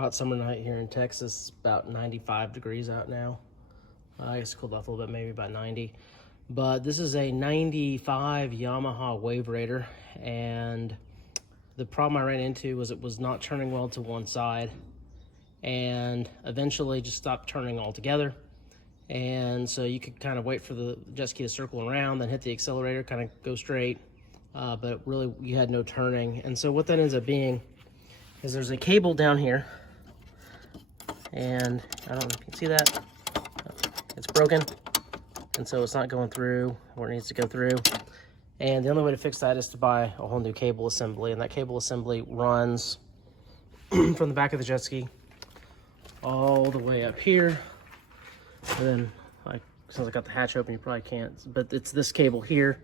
hot summer night here in Texas. It's about 95 degrees out now. I guess it cooled off a little bit, maybe about 90. But this is a 95 Yamaha WaveRaider, and the problem I ran into was it was not turning well to one side, and eventually just stopped turning altogether. And so you could kind of wait for the jet ski to circle around, then hit the accelerator, kind of go straight, but really you had no turning. And so what that ends up being is there's a cable down here, and I don't know if you can see that. It's broken, and so it's not going through where it needs to go through. And the only way to fix that is to buy a whole new cable assembly, and that cable assembly runs from the back of the jet ski all the way up here. And then, since I got the hatch open, you probably can't, but it's this cable here,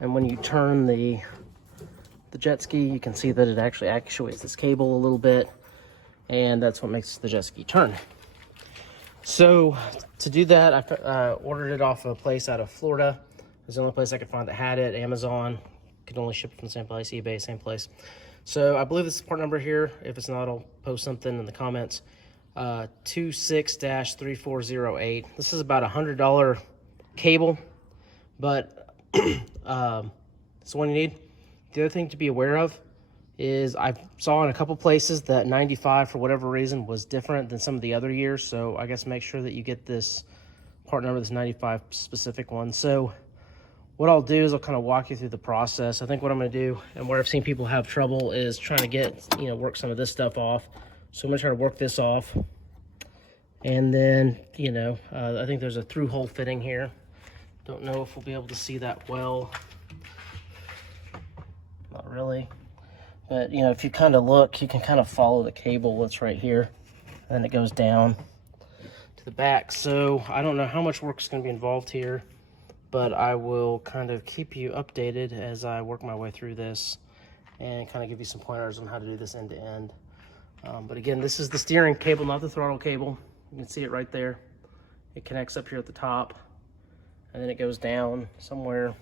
and when you turn the jet ski, you can see that it actually actuates this cable a little bit, and that's what makes the jet ski turn. So to do that, I ordered it off a place out of Florida. It's the only place I could find that had it. Amazon could only ship it from the same place. eBay, same place. So I believe this is part number here. If it's not, I'll post something in the comments. 26-3408. This is about $100 cable, but it's the one you need. The other thing to be aware of is I saw in a couple places that 95 for whatever reason was different than some of the other years, so I guess make sure that you get this part number, this 95 specific one. So what I'll do is I'll kind of walk you through the process. I think what I'm going to do, and where I've seen people have trouble, is trying to get, work some of this stuff off. So I'm going to try to work this off, and then I think there's a through hole fitting here. Don't know if we'll be able to see that well. Not really. But, if you kind of look, you can kind of follow the cable that's right here. And then it goes down to the back. So I don't know how much work is going to be involved here, but I will kind of keep you updated as I work my way through this and kind of give you some pointers on how to do this end to end. But again, this is the steering cable, not the throttle cable. You can see it right there. It connects up here at the top, and then it goes down somewhere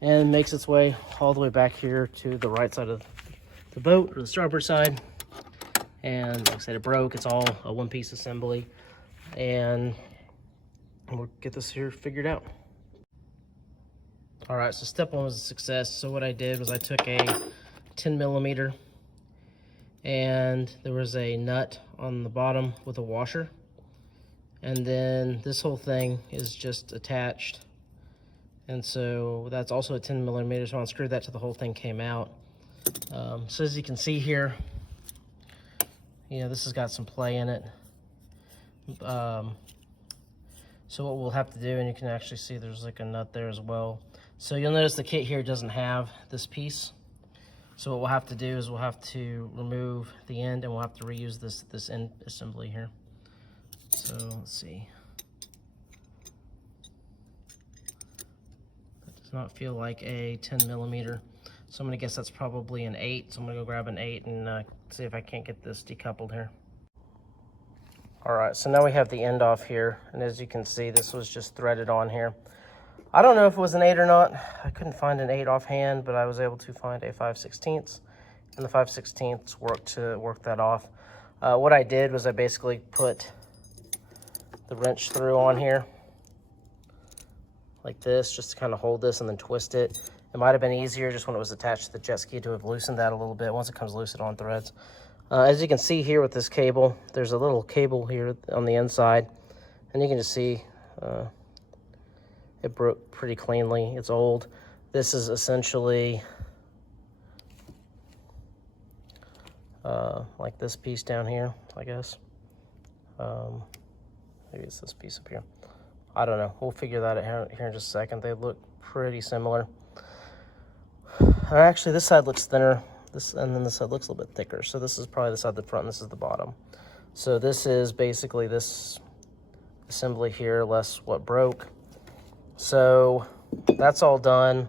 and makes its way all the way back here to the right side of the boat, or the starboard side. And like I said, it broke. It's all a one-piece assembly, and we'll get this here figured out. All right, so step one was a success. So what I did was I took a 10 millimeter, and there was a nut on the bottom with a washer, and then this whole thing is just attached. And so that's also a 10 millimeter, so I unscrewed that till the whole thing came out. So as you can see here, this has got some play in it. So what we'll have to do, and you can actually see there's like a nut there as well. So you'll notice the kit here doesn't have this piece. So what we'll have to do is we'll have to remove the end, and we'll have to reuse this end assembly here. So let's see. Not feel like a 10 millimeter, so I'm gonna guess that's probably an 8. So I'm gonna go grab an 8 and see if I can't get this decoupled here. All right, so now we have the end off here, and as you can see, this was just threaded on here. I don't know if it was an 8 or not. I couldn't find an 8 offhand, but I was able to find a 5/16, and the 5/16 worked to work that off. What I did was I basically put the wrench through on here like this, just to kind of hold this and then twist it. It might have been easier just when it was attached to the jet ski to have loosened that a little bit. Once it comes loose, it on threads. As you can see here with this cable, there's a little cable here on the inside, and you can just see it broke pretty cleanly. It's old. This is essentially like this piece down here, I guess. Maybe it's this piece up here. I don't know. We'll figure that out here in just a second. They look pretty similar. Actually, this side looks thinner. And then this side looks a little bit thicker. So this is probably the side of the front, and this is the bottom. So this is basically this assembly here, less what broke. So that's all done.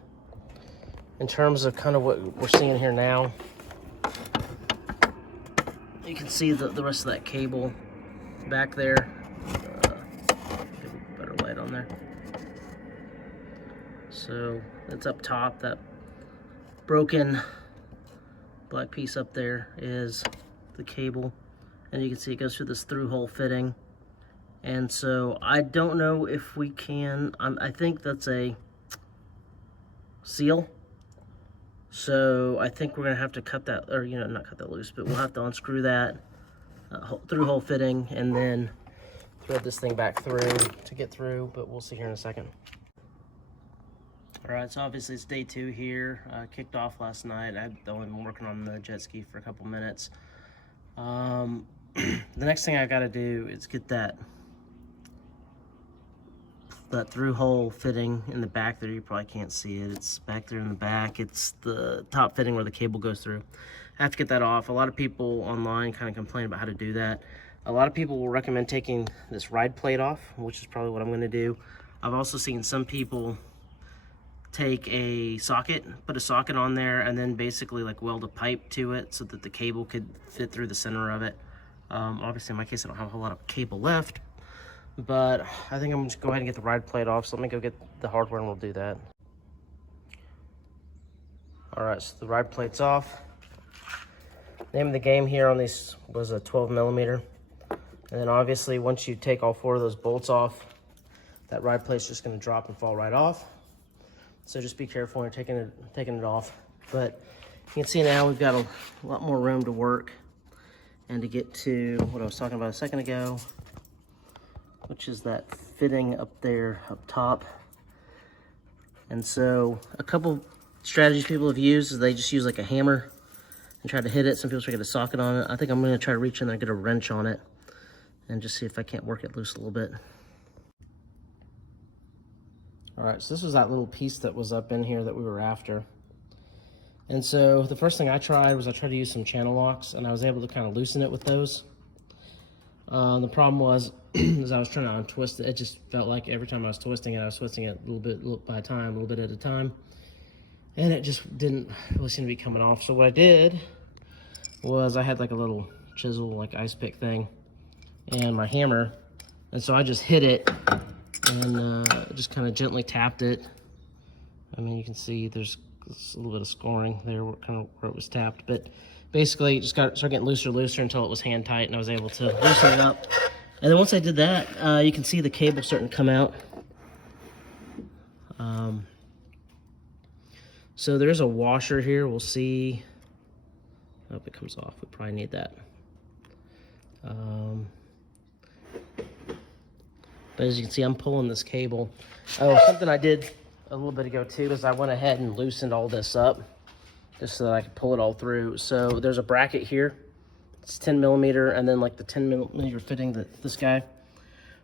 In terms of kind of what we're seeing here now, you can see the rest of that cable back there. Better light on there. So it's up top. That broken black piece up there is the cable, And you can see it goes through this through hole fitting. And so I don't know if we can, I think that's a seal. So I think we're gonna have to cut that, or not cut that loose, but we'll have to unscrew that through hole fitting and then thread this thing back through to get through, but we'll see here in a second. All right, so obviously it's day 2 here. Kicked off last night. I've only been working on the jet ski for a couple minutes. The next thing I gotta do is get that through hole fitting in the back there. You probably can't see it. It's back there in the back. It's the top fitting where the cable goes through. I have to get that off. A lot of people online kind of complain about how to do that. A lot of people will recommend taking this ride plate off, which is probably what I'm gonna do. I've also seen some people take a socket, put a socket on there, and then basically like weld a pipe to it so that the cable could fit through the center of it. Obviously in my case I don't have a whole lot of cable left, but I think I'm just go ahead and get the ride plate off. So let me go get the hardware and we'll do that. All right, so the ride plate's off. Name of the game here on these was a 12mm. And then obviously once you take all 4 of those bolts off, that ride plate's just gonna drop and fall right off. So just be careful when you're taking it off. But you can see now we've got a lot more room to work and to get to what I was talking about a second ago, which is that fitting up there up top. And so a couple strategies people have used is they just use like a hammer and try to hit it. Some people try to get a socket on it. I think I'm gonna try to reach in there and get a wrench on it and just see if I can't work it loose a little bit. All right, so this was that little piece that was up in here that we were after. And so the first thing I tried to use some channel locks, and I was able to kind of loosen it with those. The problem was, as I was trying to untwist it, it just felt like every time I was twisting it a little bit by a time, a little bit at a time. And it just didn't really seem to be coming off. So what I did was I had like a little chisel, like ice pick thing, and my hammer. And so I just hit it and just kind of gently tapped it. I mean, you can see there's a little bit of scoring there where it was tapped, but basically just started getting looser until it was hand tight, and I was able to loosen it up. And then once I did that, you can see the cable starting to come out. So there's a washer here. We'll see. I hope it comes off. We probably need that. But as you can see, I'm pulling this cable. Oh, something I did a little bit ago too is I went ahead and loosened all this up just so that I could pull it all through. So there's a bracket here. It's 10mm, and then like the 10mm fitting this guy.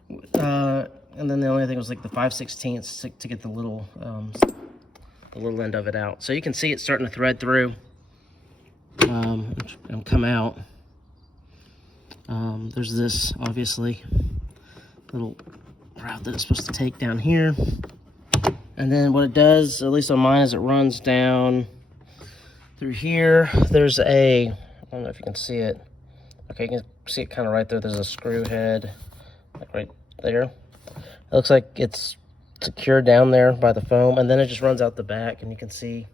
And then the only thing was like the 5/16 to get the little end of it out. So you can see it's starting to thread through and come out. There's this obviously little route that it's supposed to take down here, and then what it does, at least on mine, is it runs down through here. There's I don't know if you can see it. Okay, you can see it kind of right there. There's a screw head like right there. It looks like it's secured down there by the foam, and then it just runs out the back, and you can see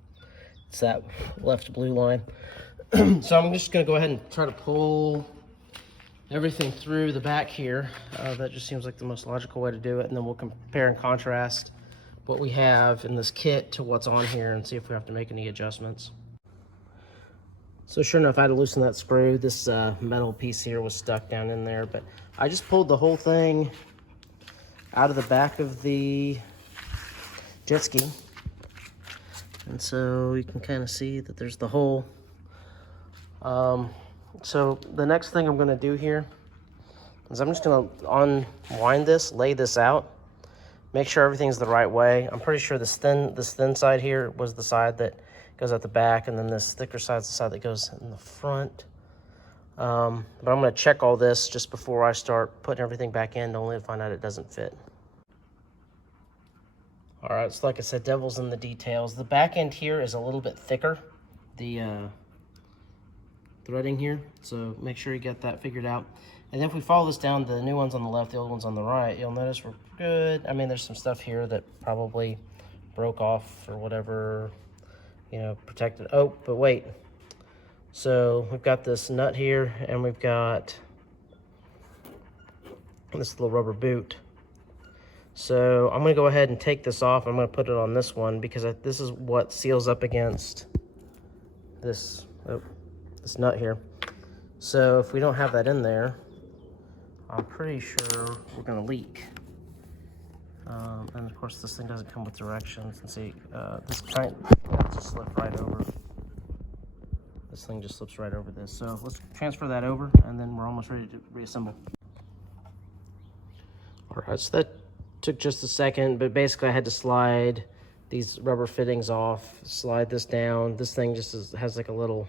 it's that left blue line. So I'm just gonna go ahead and try to pull everything through the back here. That just seems like the most logical way to do it, and then we'll compare and contrast what we have in this kit to what's on here and see if we have to make any adjustments. So sure enough, I had to loosen that screw. This metal piece here was stuck down in there, but I just pulled the whole thing out of the back of the jet ski. And so you can kind of see that there's the hole. So the next thing I'm gonna do here is I'm just gonna unwind this, lay this out, make sure everything's the right way. I'm pretty sure this thin side here was the side that goes at the back, and then this thicker side is the side that goes in the front. But I'm gonna check all this just before I start putting everything back in, only to find out it doesn't fit. All right, so like I said, devil's in the details. The back end here is a little bit thicker, the threading here, so make sure you get that figured out. And then if we follow this down, the new one's on the left, the old one's on the right, you'll notice we're good. I mean, there's some stuff here that probably broke off or whatever, protected. Oh, but wait. So we've got this nut here, and we've got this little rubber boot. So I'm going to go ahead and take this off. I'm going to put it on this one because this is what seals up against this, this nut here. So if we don't have that in there, I'm pretty sure we're going to leak. And of course this thing doesn't come with directions. And see, this kind just slipped right over. This thing just slips right over this. So let's transfer that over, and then we're almost ready to reassemble. All right, so that took just a second, but basically I had to slide these rubber fittings off, slide this down. This thing just has like a little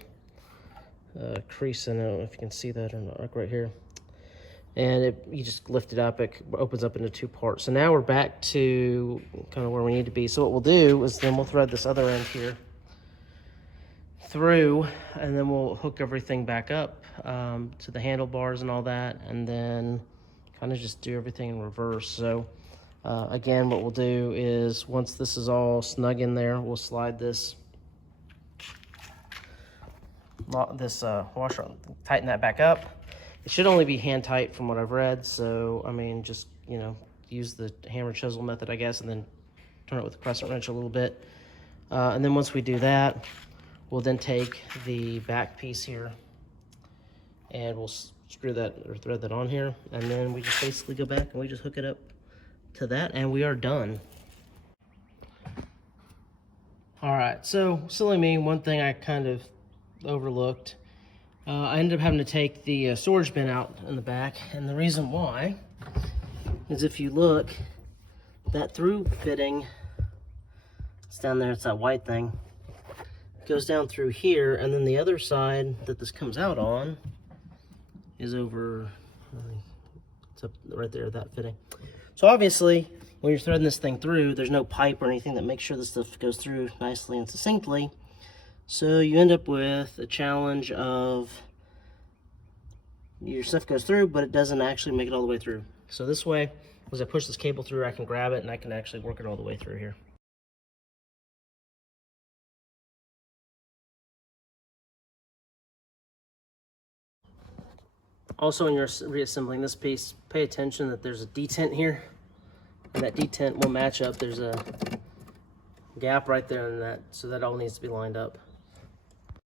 crease in it. I don't know if you can see that or not, like right here. And you just lift it up, it opens up into two parts. So now we're back to kind of where we need to be. So what we'll do is then we'll thread this other end here through, and then we'll hook everything back up to the handlebars and all that, and then kind of just do everything in reverse. So again, what we'll do is once this is all snug in there, we'll slide this washer, tighten that back up. It should only be hand tight from what I've read, so I mean, just, you know, use the hammer chisel method, I guess, and then turn it with a crescent wrench a little bit. And then once we do that, we'll then take the back piece here and we'll screw that or thread that on here, and then we just basically go back and we just hook it up to that, and we are done. All right, so silly me, one thing I kind of overlooked. I ended up having to take the storage bin out in the back, and the reason why is if you look, that through fitting, it's down there, it's that white thing, goes down through here, and then the other side that this comes out on is over, it's up right there, that fitting. So obviously, when you're threading this thing through, there's no pipe or anything that makes sure this stuff goes through nicely and succinctly. So you end up with a challenge of your stuff goes through, but it doesn't actually make it all the way through. So this way, as I push this cable through, I can grab it and I can actually work it all the way through here. Also, when you're reassembling this piece, pay attention that there's a detent here, and that detent will match up. There's a gap right there in that, so that all needs to be lined up.